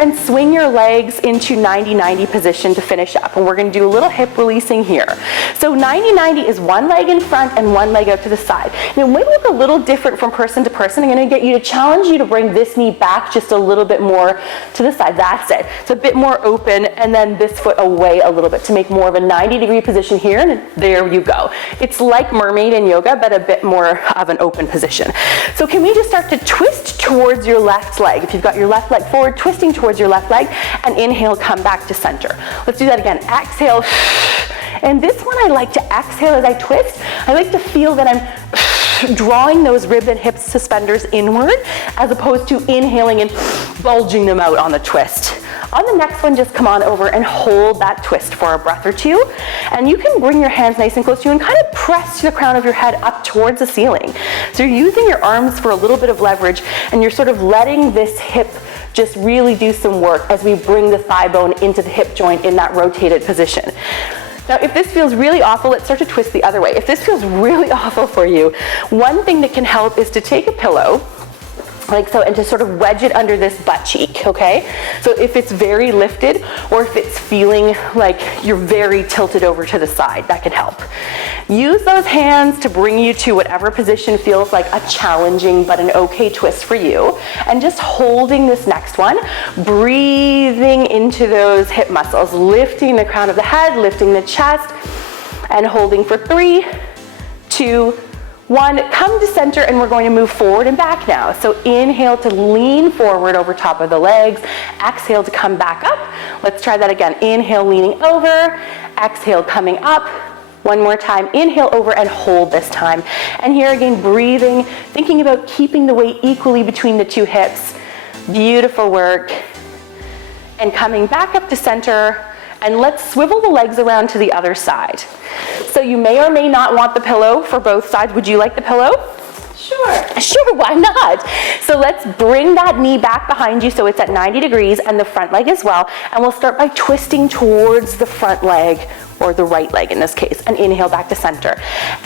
and swing your legs into 90-90 position to finish up. And we're gonna do a little hip releasing here. So 90-90 is one leg in front and one leg out to the side. And it might look a little different from person to person. I'm gonna get you to challenge you to bring this knee back just a little bit more to the side. That's it. It's a bit more open, and then this foot away a little bit to make more of a 90-degree position here, and there you go. It's like mermaid in yoga, but a bit more of an open position. So can we just start to twist towards your left leg? If you've got your left leg forward, twisting towards your left leg, and inhale, come back to center. Let's do that again. Exhale. And this one I like to exhale as I twist. I like to feel that I'm drawing those rib and hip suspenders inward as opposed to inhaling and bulging them out on the twist. On the next one, just come on over and hold that twist for a breath or two. And you can bring your hands nice and close to you and kind of press the crown of your head up towards the ceiling. So you're using your arms for a little bit of leverage, and you're sort of letting this hip just really do some work as we bring the thigh bone into the hip joint in that rotated position. Now, if this feels really awful, let's start to twist the other way. If this feels really awful for you, one thing that can help is to take a pillow, like so, and to sort of wedge it under this butt cheek, okay? So if it's very lifted, or if it's feeling like you're very tilted over to the side, that can help. Use those hands to bring you to whatever position feels like a challenging but an okay twist for you. And just holding this next one, breathing into those hip muscles, lifting the crown of the head, lifting the chest, and holding for 3, 2, 1, come to center, and we're going to move forward and back now. So inhale to lean forward over top of the legs. Exhale to come back up. Let's try that again. Inhale, leaning over. Exhale, coming up. One more time. Inhale over and hold this time. And here again, breathing, thinking about keeping the weight equally between the two hips. Beautiful work. And coming back up to center. And let's swivel the legs around to the other side. So you may or may not want the pillow for both sides. Would you like the pillow? Sure, why not? So let's bring that knee back behind you so it's at 90 degrees, and the front leg as well. And we'll start by twisting towards the front leg, or the right leg in this case, and inhale back to center.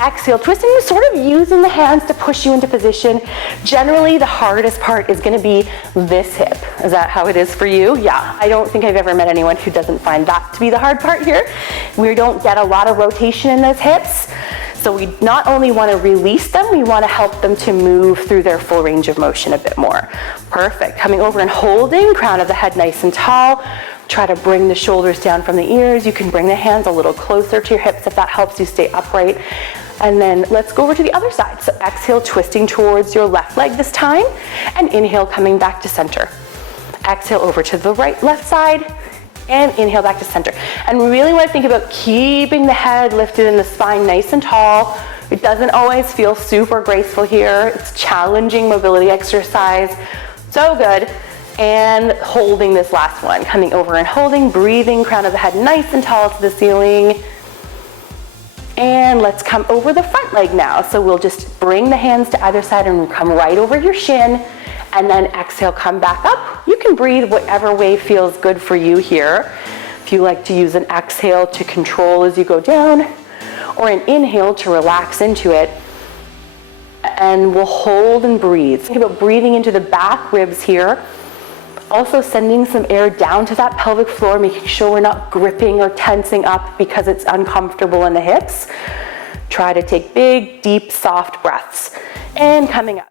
Exhale, twisting, sort of using the hands to push you into position. Generally, the hardest part is gonna be this hip. Is that how it is for you? Yeah, I don't think I've ever met anyone who doesn't find that to be the hard part here. We don't get a lot of rotation in those hips. So we not only want to release them, we want to help them to move through their full range of motion a bit more. Perfect. Coming over and holding, crown of the head nice and tall. Try to bring the shoulders down from the ears. You can bring the hands a little closer to your hips if that helps you stay upright. And then let's go over to the other side. So exhale, twisting towards your left leg this time, and inhale, coming back to center. Exhale over to the left side, and inhale back to center. And we really want to think about keeping the head lifted and the spine nice and tall. It doesn't always feel super graceful here. It's challenging mobility exercise. So good. And holding this last one, coming over and holding, breathing, crown of the head nice and tall to the ceiling. And let's come over the front leg now. So we'll just bring the hands to either side and come right over your shin. And then exhale, come back up. You can breathe whatever way feels good for you here. If you like to use an exhale to control as you go down, or an inhale to relax into it. And we'll hold and breathe. Think about breathing into the back ribs here. Also sending some air down to that pelvic floor, making sure we're not gripping or tensing up because it's uncomfortable in the hips. Try to take big, deep, soft breaths. And coming up.